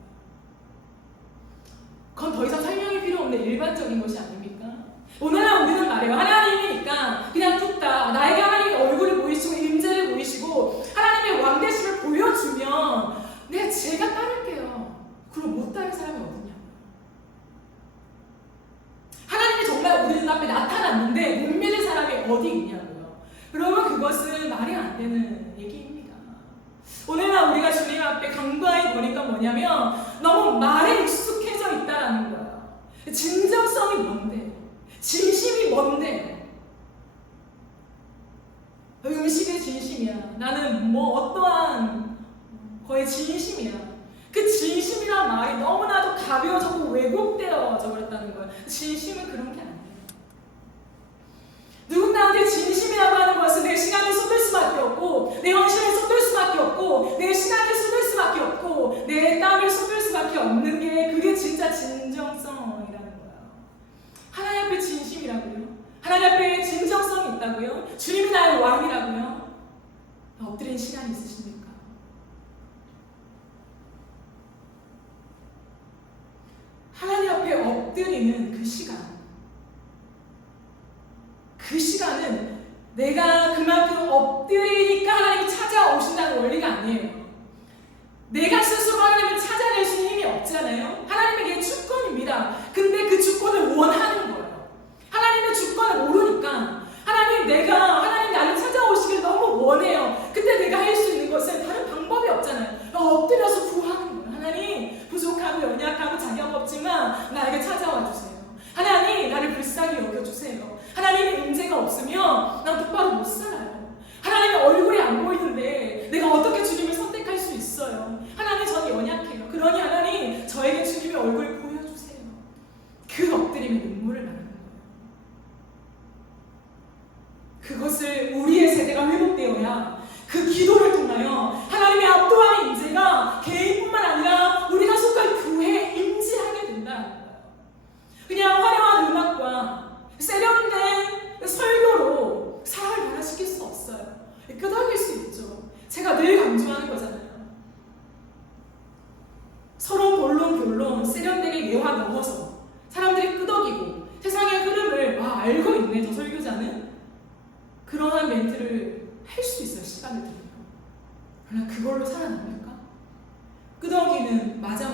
그건 더 이상 설명이 필요 없는 일반적인 것이 아닙니까? 오늘날 우리는 말해요. 하나님이니까 그냥 뚝딱 나에게 하나님의 얼굴을 보이시고 임재를 보이시고 하나님의 왕대심을 보여주면 제가 따를게요. 그럼 못 따를 사람이 어딨냐? 어디 있냐고요. 여러분, 그것은 말이 안 되는 얘기입니다. 오늘날 우리가 주님 앞에 간구해 보니까 뭐냐면 너무 말에 익숙해져 있다라는 거예요. 진정성이 뭔데요? 진심이 뭔데요? 음식의 진심이야. 나는 뭐 어떠한 거의 진심이야. 그 진심이란 말이 너무나도 가벼워졌고 왜곡되어져 버렸다는 거예요. 진심은 그런 게 아니에요. 누군가한테 진심이라고 하는 것은 내 시간을 쏟을 수밖에 없고, 내 헌신을 쏟을 수밖에 없고, 내 시간을 쏟을 수밖에 없고, 내 땀을 쏟을 수밖에 없는 게 그게 진짜 진정성이라는 거예요. 하나님 앞에 진심이라고요? 하나님 앞에 진정성이 있다고요? 주님이 나의 왕이라고요? 엎드린 시간이 있으십니까? 하나님 앞에 엎드리는 그 시간은 내가 그만큼 엎드리니까 하나님이 찾아오신다는 원리가 아니에요. 내가 스스로 하나님을 찾아낼 수 있는 힘이 없잖아요. 하나님에게 주권입니다. 근데 그 주권을 원하는 거예요. 하나님의 주권을 모르니까 하나님 나를 찾아오시길 너무 원해요. 그때 내가 할 수 있는 것은 다른 방법이 없잖아요. 엎드려서 구하는 거예요. 하나님, 부족하고 연약하고 자격 없지만 나에게 찾아와 주세요. 하나님, 나를 불쌍히 여겨주세요. 하나님의 임재가 없으면 난 똑바로 못 살아요. 하나님의 얼굴이 안 보이는데 내가 어떻게 주님을 선택할 수 있어요? 하나님, 전 연약해요. 그러니 하나님, 저에게 주님의 얼굴을 보여주세요. 그 엎드림의 눈물을 말하는 거예요. 그것을 우리의 세대가 회복되어야 그 기도를 통하여 하나님의 압도하는 임재가 개인뿐만 아니라 우리가 속한 교회에 임재하게 된다는 거예요. 그냥 화려한 음악과 세련된 설교로 사람을 변화시킬 수 없어요. 끄덕일 수 있죠. 제가 늘 강조하는 거잖아요. 서로 본론 세련되게 예화 넣어서 사람들이 끄덕이고 세상의 흐름을 알고 있네 저 설교자는, 그러한 멘트를 할 수 있어요. 시간을 들면. 그러나 그걸로 살아납니까? 끄덕이는 맞아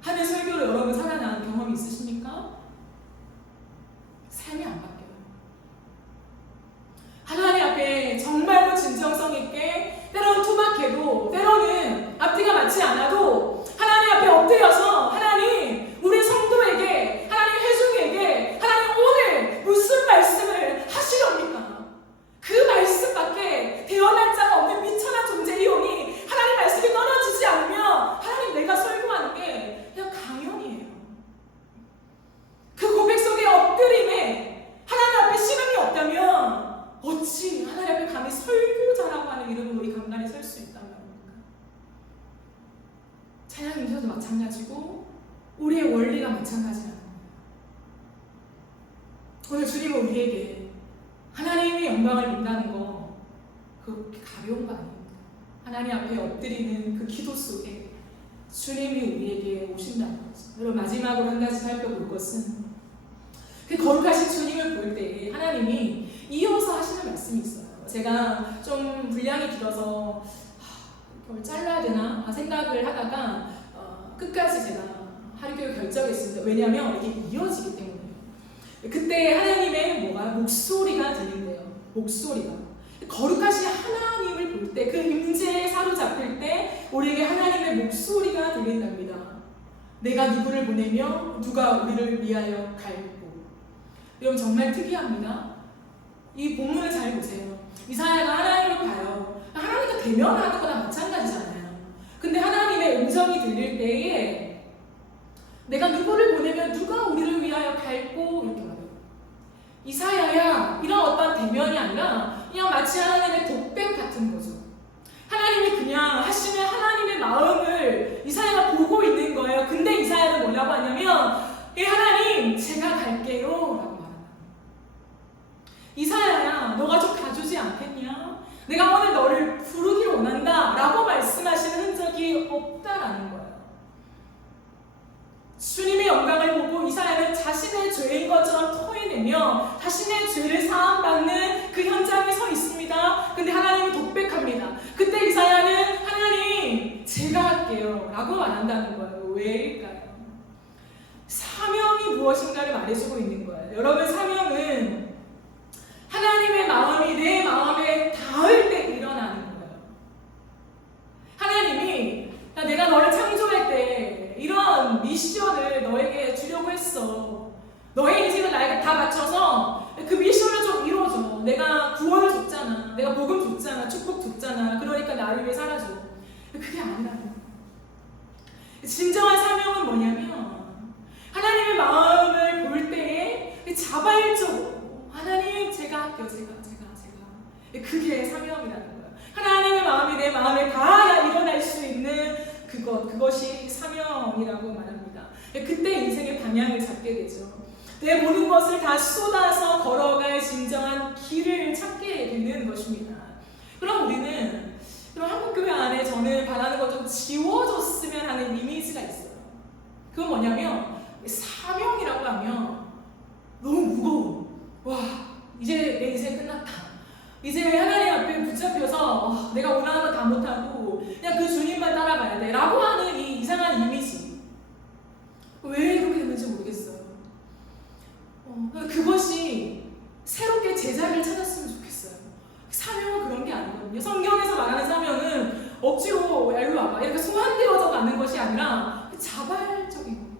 하는 설교로 여러분 살아난 경험이 있으십니까? 삶이 안 바뀌어요. 하나님 앞에 정말로 진정성 있게, 때로는 투박해도 때로는 앞뒤가 맞지 않아도 하나님 앞에 엎드려서 하나님, 우리 성도에게, 하나님 회중에게 하나님 오늘 무슨 말씀을 하시렵니까? 그 말씀밖에 대언할 자가 없는 미천한 존재이오니 하나님 말씀이 떨어지지 않으면 하나님, 내가 설교하는 게 그냥 강연이에요. 그 고백 속에 엎드림에 하나님 앞에 신음이 없다면 어찌 하나님 앞에 감히 설교자라고 하는 이름으로 이 강단에 설 수 있단 말입니까? 찬양 인사도 마찬가지고 우리의 원리가 마찬가지라는 거예요. 오늘 주님은 우리에게 하나님의 영광을 본다는 거 그렇게 가벼운 거 아닙니다. 하나님 앞에 엎드리는 그 기도 속에 주님이 우리에게 오신다는 거죠. 여러분, 마지막으로 한 가지 살펴볼 것은 그 거룩하신 주님을 볼 때 하나님이 이어서 하시는 말씀이 있어요. 제가 좀 분량이 길어서 이걸 잘라야 되나 생각을 하다가 끝까지 제가 하기로 결정했습니다. 왜냐하면 이게 이어지기 때문에. 그때 하나님의 목소리가 들린대요. 목소리가. 거룩하신 하나님을 볼 때, 그 임재에 사로잡힐 때 우리에게 하나님의 목소리가 들린답니다. 내가 누구를 보내며 누가 우리를 위하여 갈고. 여러분, 정말 특이합니다. 이 본문을 잘 보세요. 이사야가 하나님을 봐요. 하나님과 대면하는 거나 마찬가지잖아요. 근데 하나님의 음성이 들릴 때에 내가 누구를 보내면 누가 우리를 위하여 갈고 이렇게 말해요. 이사야야, 이런 어떤 대면이 아니라 그냥 마치 하나님의 독백 같은 거죠. 하나님이 그냥 하시는 하나님의 마음을 이사야가 보고 있는 거예요. 근데 이사야는 뭐라고 하냐면, 하나님, 제가 갈게요 라고 말합니다. 이사야야, 너가 좀 가주지 않겠냐? 내가 오늘 너를 부르기를 원한다 라고 말씀하시는 흔적이 없다라는 거예요. 주님의 영광을 보고 이사야는 자신의 죄인 것처럼 토해내며 자신의 죄를 사함받는 그 현장에 서 있습니다. 근데 하나님은 독백합니다. 그때 이사야는 하나님, 제가 할게요 라고 말한다는 거예요. 왜일까요? 사명이 무엇인가를 말해주고 있는 거예요. 여러분, 사명은 하나님의 거죠. 내가 구원을 줬잖아. 내가 복음 줬잖아. 축복 줬잖아. 그러니까 나를 위해 살아줘. 그게 아니라고. 진정한 사명은 뭐냐면 하나님의 마음을 볼 때에 자발적으로 하나님 제가 할게요. 제가 그게 사명이라는 거예요. 하나님의 마음이 내 마음에 닿아야 일어날 수 있는 그것이 사명이라고 말합니다. 그때 인생의 방향을 잡게 되죠. 내 모든 것을 다 쏟아서 걸어갈 진정한 길을 찾게 되는 것입니다. 그럼 우리는 한국교회 안에 저는 바라는 것 좀 지워졌으면 하는 이미지가 있어요. 그건 뭐냐면 사명이라고 하면 너무 무거워. 와, 이제 내 인생 끝났다. 이제 하나님 앞에 붙잡혀서 내가 원하는 거 다 못하고 그냥 그 주님만 따라가야 돼 라고 하는 이 이상한 이미지. 왜 그렇게 됐는지 모르겠어요. 그것이 새롭게 제자를 찾았으면 좋겠어요. 사명은 그런 게 아니거든요. 성경에서 말하는 사명은 억지로 일로 와봐 이렇게 소환되어져 가는 것이 아니라 자발적인 거예요.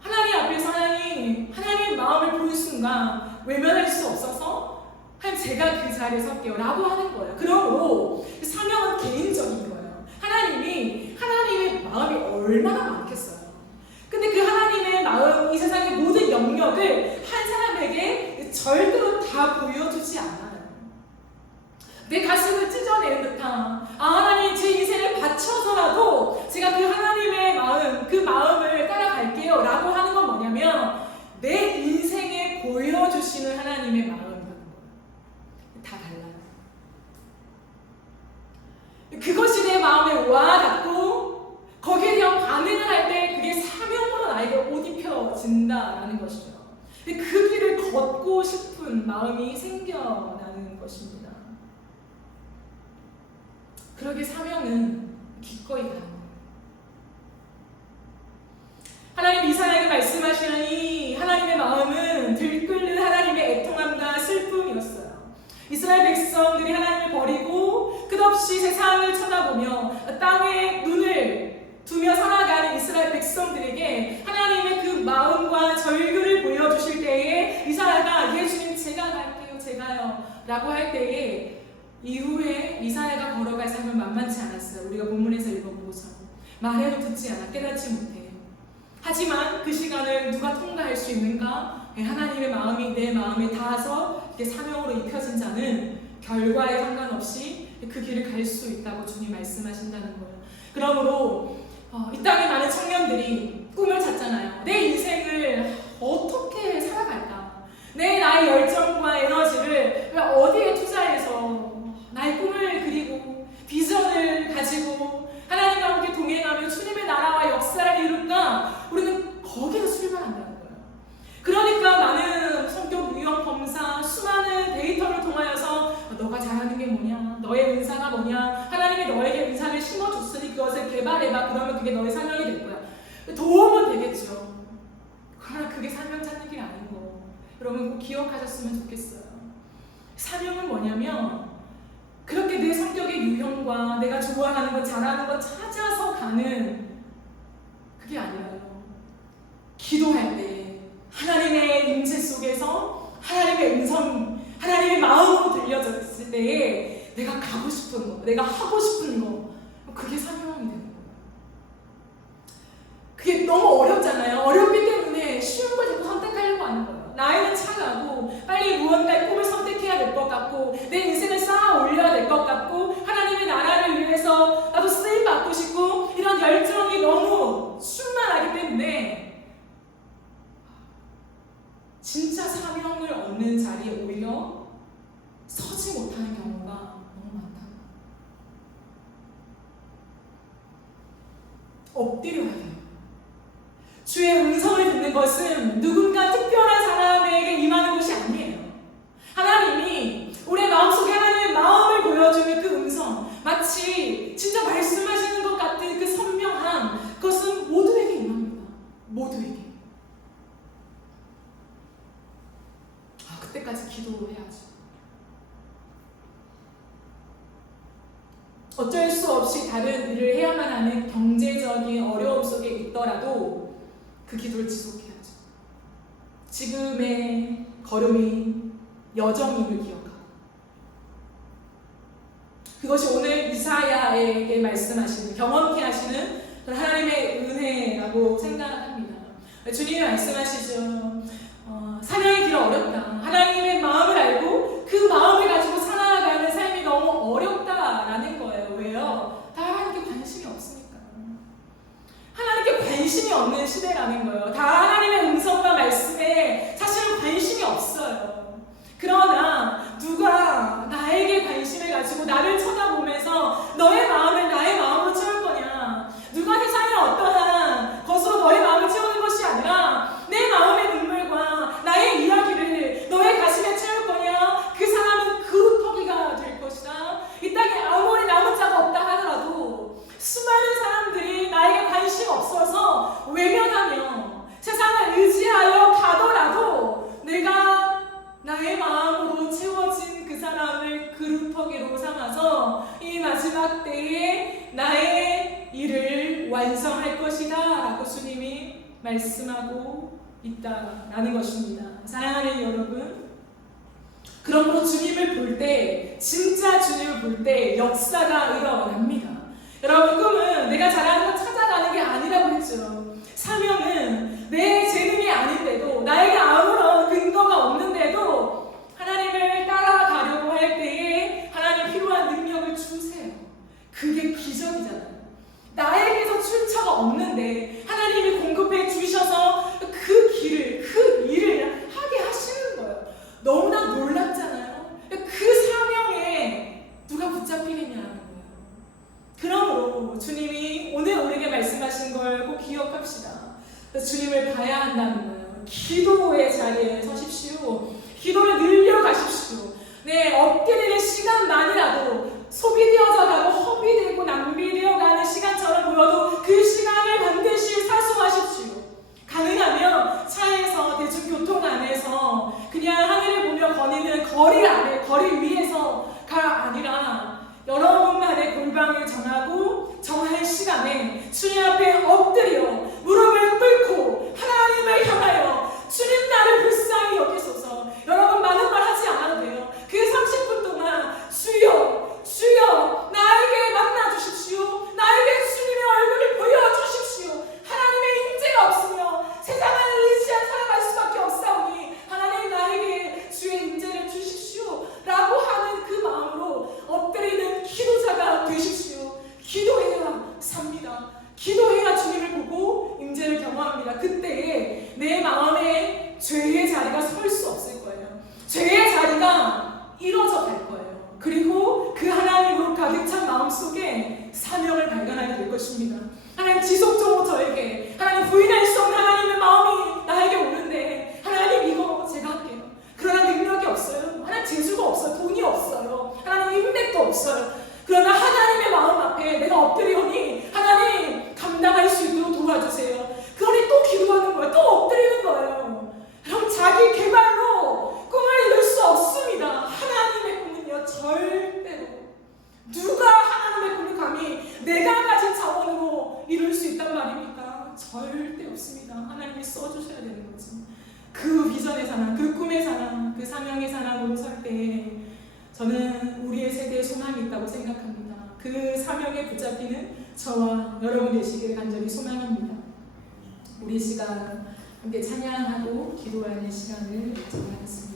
하나님 앞에서 하나님 마음을 보는 순간 외면할 수 없어서 하나님 제가 그 자리에 설게요 라고 하는 거예요. 그러므로 사명은 개인적인 거예요. 하나님의 마음이 얼마나 많겠어요. 근데 그 하나님의 마음, 이 세상의 모든 영역을 한 사람에게 절대로 다 보여주지 않아요. 내 가슴을 찢어내는 듯한 하나님 제 인생을 바쳐서라도 제가 그 하나님의 마음, 그 마음을 따라갈게요 라고 하는 건 뭐냐면 내 인생에 보여주시는 하나님의 마음이라는 거예요. 다 달라요. 그것이 내 마음에 와닿고 거기에 대한 반응을 할 때 그게 사명으로 나에게 옷 입혀진다라는 것이죠. 그 길을 걷고 싶은 마음이 생겨나는 것입니다. 그러게 사명은 기꺼이 가는 거예요. 하나님 이사야에게 말씀하시니 하나님의 마음은 들끓는 하나님의 애통함과 슬픔이었어요. 이스라엘 백성들이 하나님을 버리고 끝없이 세상을 쳐다보며 땅에 눈을 두며 살아가는 이스라엘 백성들에게 하나님의 그 마음과 절규를 보여주실 때에 이사야가 예수님 제가 갈게요 제가요 라고 할 때에 이후에 이사야가 걸어갈 삶은 만만치 않았어요. 우리가 본문에서 읽어보고서 말해도 듣지 않아 깨닫지 못해요. 하지만 그 시간을 누가 통과할 수 있는가? 하나님의 마음이 내 마음에 닿아서 이렇게 사명으로 입혀진 자는 결과에 상관없이 그 길을 갈 수 있다고 주님 말씀하신다는 거예요. 그러므로 이 땅에 많은 청년들이 꿈을 찾잖아요. 내 인생을 어떻게 살아갈까? 나의 열정과 에너지를 어디에 투자해서 나의 꿈을 그리고 비전을 가지고 하나님과 함께 동행하며 주님의 나라와 역사를 이룰까? 우리는 거기서 출발한다는 거예요. 그러니까 많은 성격 유형 검사, 수많은 데이터를 통하여서 너가 잘하는 게 뭐냐? 너의 은사가 뭐냐? 하나님이 너에게 은사를 심어줬으니 그것을 개발해봐. 그러면 그게 너의 사명이 될 거야. 도움은 되겠죠. 그러나 그게 사명 찾는 게 아닌 거. 여러분 꼭 기억하셨으면 좋겠어요. 사명은 뭐냐면 그렇게 내 성격의 유형과 내가 좋아하는 것, 잘하는 것 찾아서 가는 그게 아니라요. 기도할 때 하나님의 임재 속에서 하나님의 음성, 하나님의 마음으로 들려졌을 때에 내가 가고 싶은 거, 내가 하고 싶은 거, 그게 사명이 되는 거예요. 그게 너무 어렵잖아요. 어렵기 때문에 쉬운 걸 자꾸 선택하려고 하는 거예요. 나이는 차가고 빨리 무언가의 꿈을 선택해야 될 것 같고 내 인생을 쌓아 올려야 될 것 같고 하나님의 나라를 위해서 나도 쓰임받고 싶고 이런 열정이 너무 충만하기 때문에 진짜 사명을 얻는 자리에 오히려 서지 못하는 경우가 너무 많다. 엎드려야 돼요. 주의 음성을 듣는 것은 누군가 특별한 사람에게 임하는 것이 아니에요. 하나님이 우리의 마음속에 하나님의 마음을 보여주는 그 음성, 마치 진짜 말씀하시는 것 같은 그 선명함, 그것은 모두에게 임합니다. 모두에게. 그때까지 기도해야죠. 어쩔 수 없이 다른 일을 해야만 하는 경제적인 어려움 속에 있더라도 그 기도를 지속해야죠. 지금의 걸음이 여정임을 기억하고, 그것이 오늘 이사야에게 말씀하시는, 경험케 하시는 하나님의 은혜라고 생각합니다. 주님이 말씀하시죠. 사냥의 길은 어렵다. 하나님의 마음을 알고 그 마음을 가지고 살아가는 삶이 너무 어렵다라는 거예요. 왜요? 다 하나님께 관심이 없으니까. 하나님께 관심이 없는 시대라는 거예요. 다 하나님의 음성과 말씀에 사실은 관심이 없어요. 그러나 누가 나에게 관심을 가지고 나를 쳐다보면서 너의 마음을 나의 마음으로 채울 거냐, 누가 세상의 어떠한 것으로 너의 마음을 채우는 것이 아니라 내 마음의 눈물과 나의 이야기를 너의 가슴에 채울 거냐, 그 사람은 그루터기가 될 것이다. 이 땅에 아무리 남은 자가 없다 하더라도 수많은 사람들이 나에게 관심 없어서 외면하며 세상을 의지하여 가더라도 내가 나의 마음으로 채워진 그 사람을 그루터기로 삼아서 이 마지막 때에 나의 일을 완성할 것이다 라고 주님이 말씀하고 있다라는 것입니다. 사랑하는 여러분, 그러므로 주님을 볼 때, 진짜 주님을 볼 때 역사가 일어납니다. 여러분, 꿈은 내가 잘하는 거 찾아가는 게 아니라고 했죠. 사명은 내 재능이 아닌데도, 나에게 아무런 근거가 없는데도 하나님을 따라가려고 할 때에 하나님 필요한 능력을 주세요. 그게 기적이잖아요. 나에게서 출처가 없는데 하나님이 공급해 주셔서 그 길을, 그 일을 하게 하시는 거예요. 너무나 놀랍잖아요. 그 사명에 누가 붙잡히겠냐는 거예요. 그러므로 주님이 오늘 우리에게 말씀하신 걸 꼭 기억합시다. 주님을 봐야 한다는 거예요. 기도의 자리에 서십시오. 기도를 늘려가십시오. 네, 엎드리는 시간만이라도 소비되어져 가고 허비되고 낭비되어 가는 시간처럼 보여도 그 시간을 반드시 사수하십시오. 가능하면 차에서, 대중교통 안에서, 그냥 하늘을 보며 거니는 거리 위에서가 아니라 여러분만의 골방을 정하고 정할 시간에 주님 앞에 엎드려 무릎을 꿇고 하나님을 향하여 주님 나를 불쌍히 여기소서. 여러분 많은 말 하지 않아도 돼요. 그 30분 동안 주여 주여 나에게 만나주십시오. 나에게 주님의 얼굴을 보여주십시오. 하나님의 임재가 없으며 세상을 의지한 살아갈 수밖에 없사오니 하나님 나에게 주의 임재를 주십시오 라고 하는 그 마음으로 엎드리는 기도자가 되십시오. 기도해야 삽니다. 기도해야 주님을 보고 임재를 경험합니다. 그때에 내 마음에 죄의 자리가 설 수 없을 거예요. 죄의 자리가 이뤄져 갈 거예요. 그리고 그 하나님으로 가득 찬 마음속에 사명을 발견하게 될 것입니다. 하나님 지속적으로 저에게, 하나님 부인할 수 없는 하나님의 마음이 나에게 오는데 하나님 이거 제가 할게요. 그러나 능력이 없어요. 하나님 재주가 없어요. 돈이 없어요. 하나님 인맥도 없어요. 그러나 하나님의 마음 앞에 내가 엎드리오니 하나님 감당할 수 있도록 도와주세요. 그러니 또 기도하는 거예요. 또 엎드리는 거예요. 그럼 자기 개발로 꿈을 이룰 수 없습니다. 하나님의 꿈은요, 절대로 누가 하나님의 꿈을 감히 내가 가진 자원으로 이룰 수 있단 말입니까? 절대 없습니다. 하나님이 써주셔야 되는 거지. 그 비전의 사람, 그 꿈의 사람, 그 사명의 사람으로 설 때 저는 우리의 세대에 소망이 있다고 생각합니다. 그 사명에 붙잡히는 저와 여러분 되시기를 간절히 소망합니다. 우리 시간 함께 찬양하고 기도하는 시간을 정하겠습니다.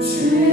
주의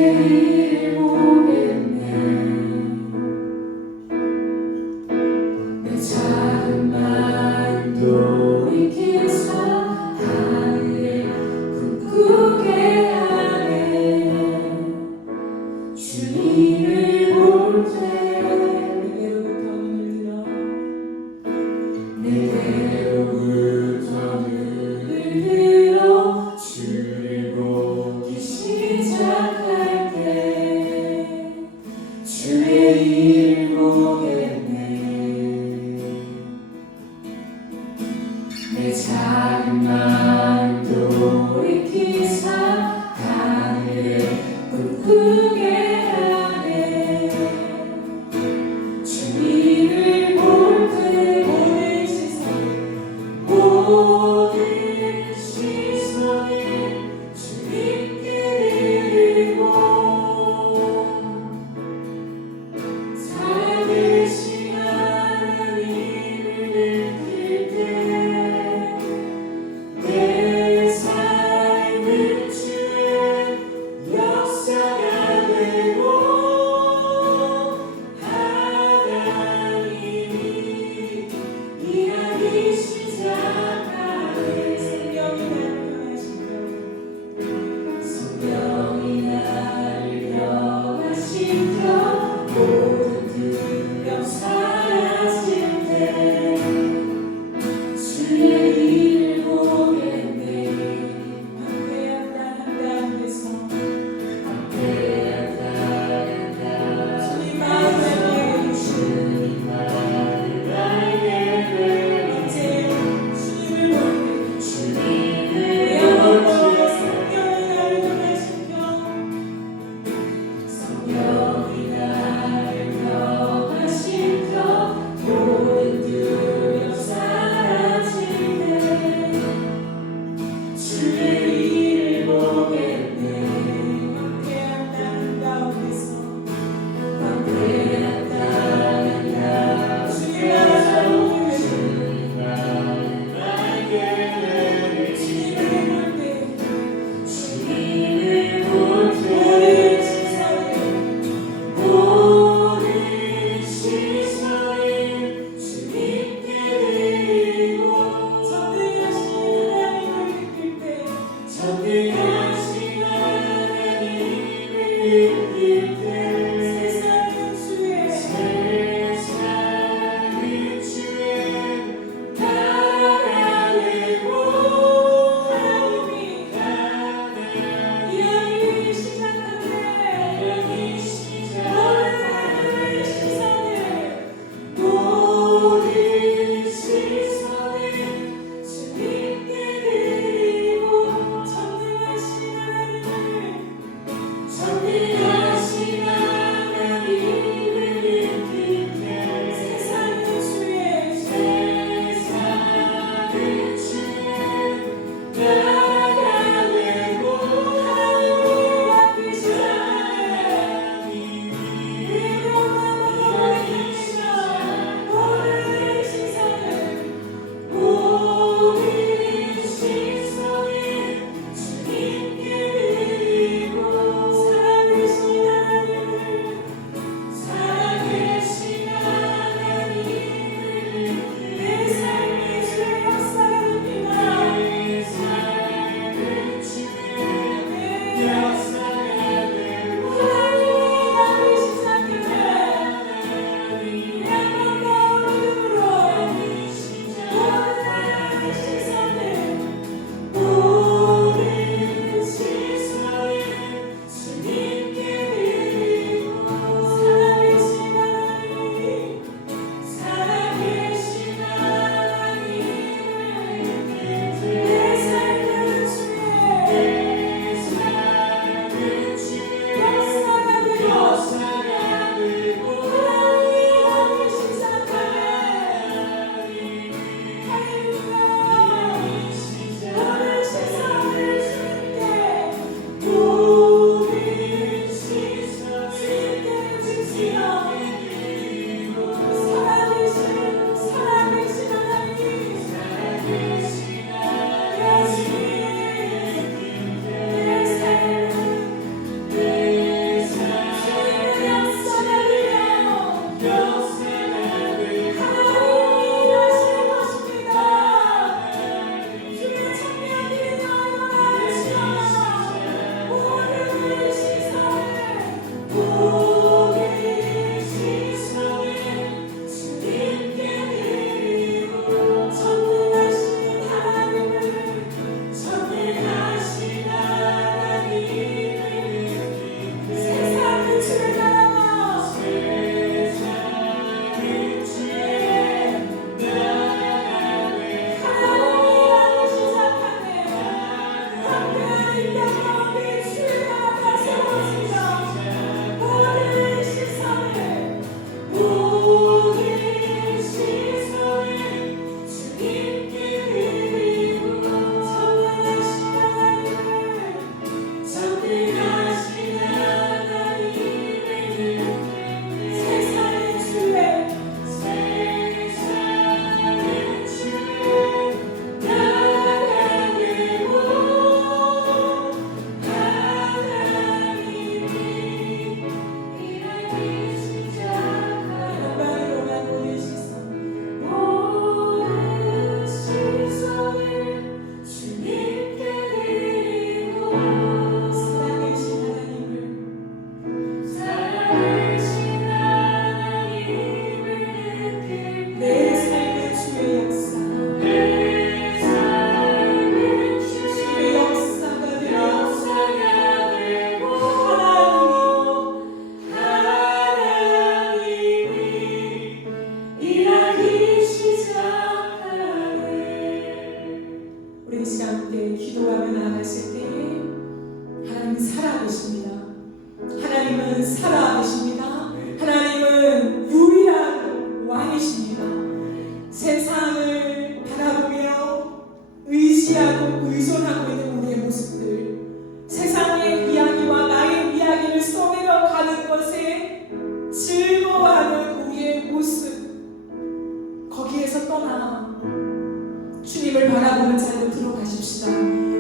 주님을 바라보는 자리로 들어가십시다.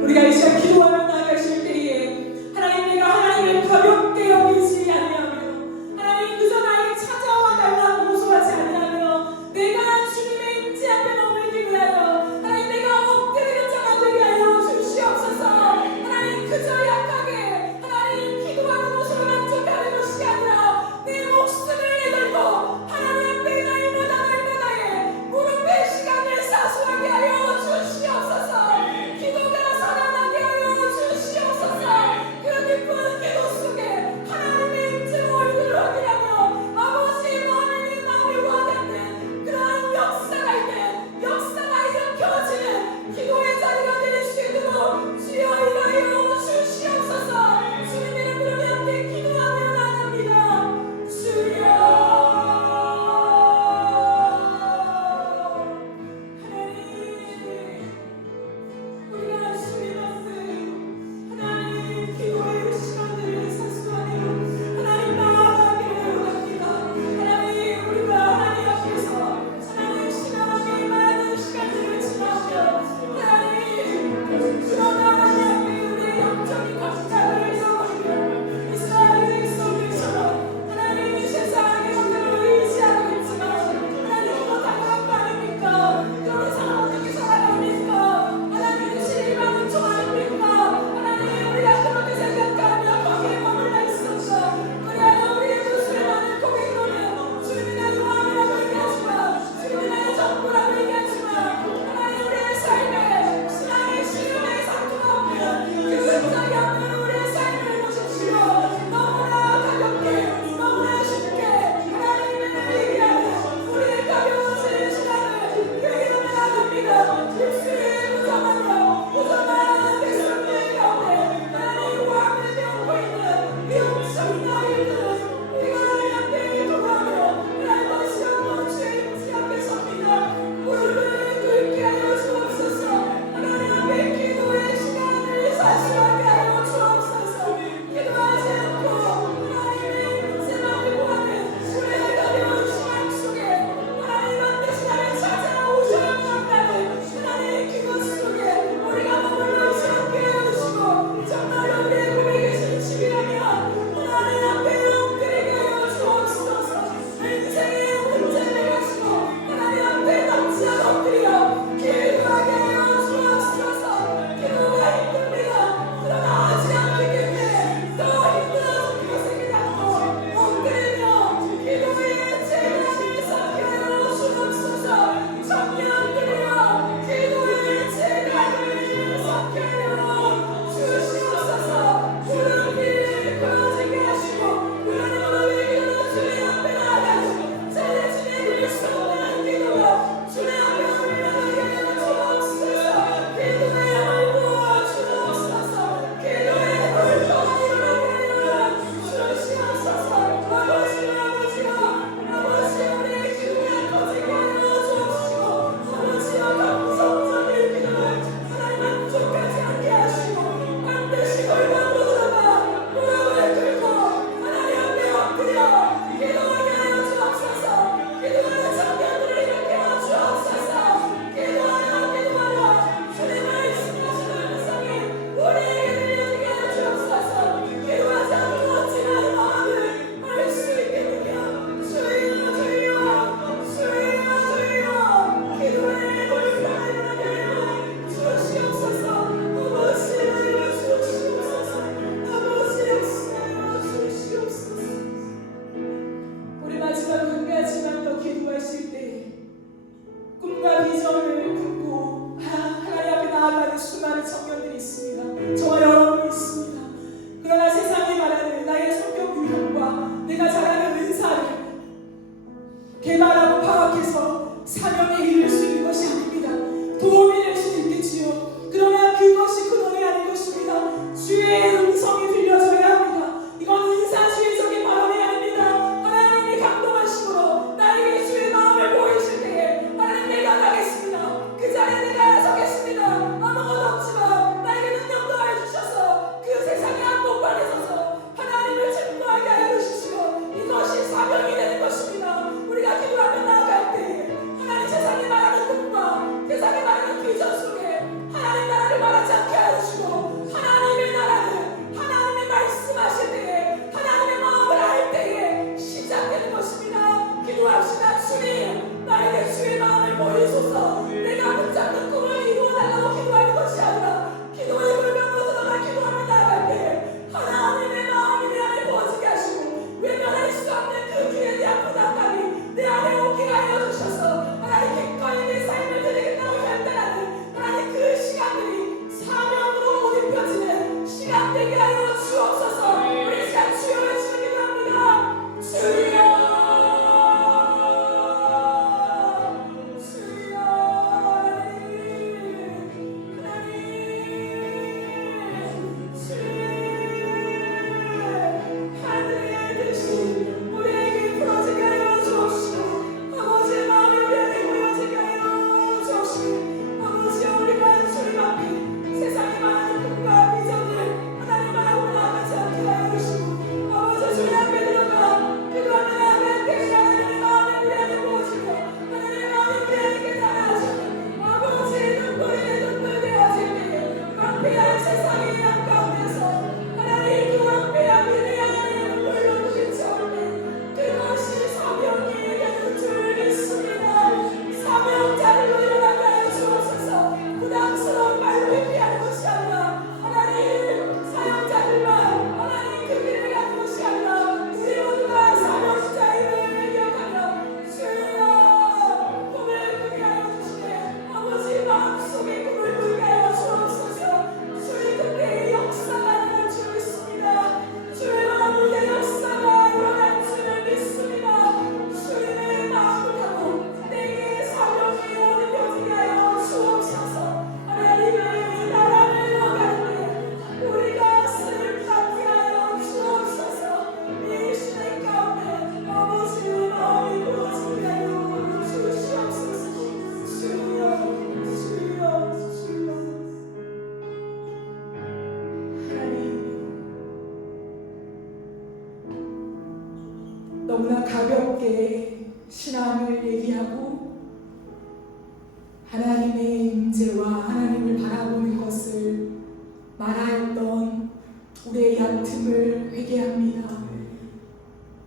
우리가 이 시간 기도하며 나아가실 때에 하나님, 내가 하나님을 가볍게 여기지 아니하며, 하나님 그저 나에게 찾아와 달라고 호소하지 아니하며, 내가 너무나 가볍게 신앙을 얘기하고 하나님의 임재와 하나님을 바라보는 것을 말하였던 우리의 얕음을 회개합니다.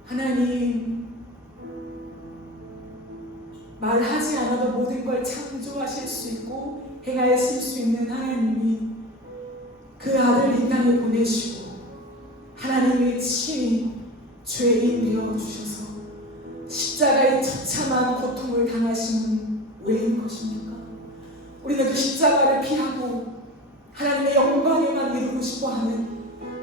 하나님, 말하지 않아도 모든 걸 창조하실 수 있고 행하실 수 있는 하나님이 그 아들 이 땅에 보내시고 하나님의 친히 죄인 되어주셔서 십자가의 처참한 고통을 당하시는 왜인 것입니까? 우리는 그 십자가를 피하고 하나님의 영광에만 이루고 싶어하는,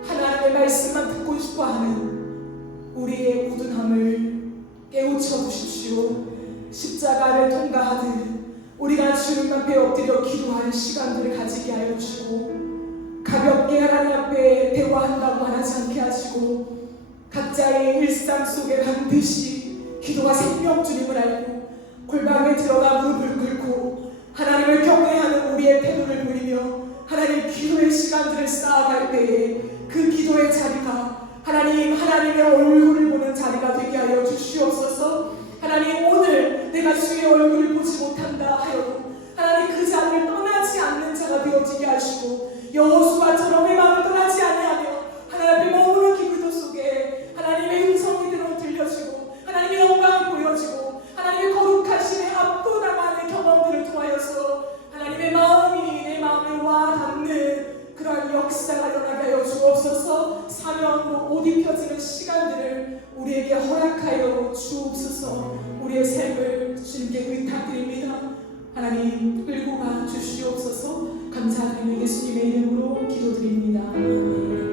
하나님의 말씀만 듣고 싶어하는 우리의 우둔함을 깨우쳐 주십시오. 십자가를 통과하듯 우리가 주님 앞에 엎드려 기도할 시간들을 가지게 하여 주시고 가볍게 하나님 앞에 대화한다고 말하지 않게 하시고 각자의 일상 속에 반드시 기도가 생명줄임을 알고 골방에 들어가 무릎을 꿇고 하나님을 경외하는 우리의 태도를 보이며 하나님 기도의 시간들을 쌓아갈 때에 그 기도의 자리가 하나님의 얼굴을 보는 자리가 되게 하여 주시옵소서. 하나님, 오늘 내가 주의 얼굴을 보지 못한다 하여도 하나님 그 자리를 떠나지 않는 자가 되어지게 하시고 여호수아처럼 내 마음을 떠나지 아니하며 하나님 앞에 머무는 기도 속에 하나님의 음성이 들려지고 하나님의 영광이 보여지고 하나님의 거룩하심에 압도당하는 경험들을 통하여서 하나님의 마음이 내 마음에 와 닿는 그러한 역사가 일어나게 하여 주옵소서. 사명으로 옷 입혀지는 시간들을 우리에게 허락하여 주옵소서. 우리의 삶을 주님께 의탁드립니다. 하나님 끌고 가 주시옵소서. 감사드리며 예수님의 이름으로 기도드립니다. 아멘.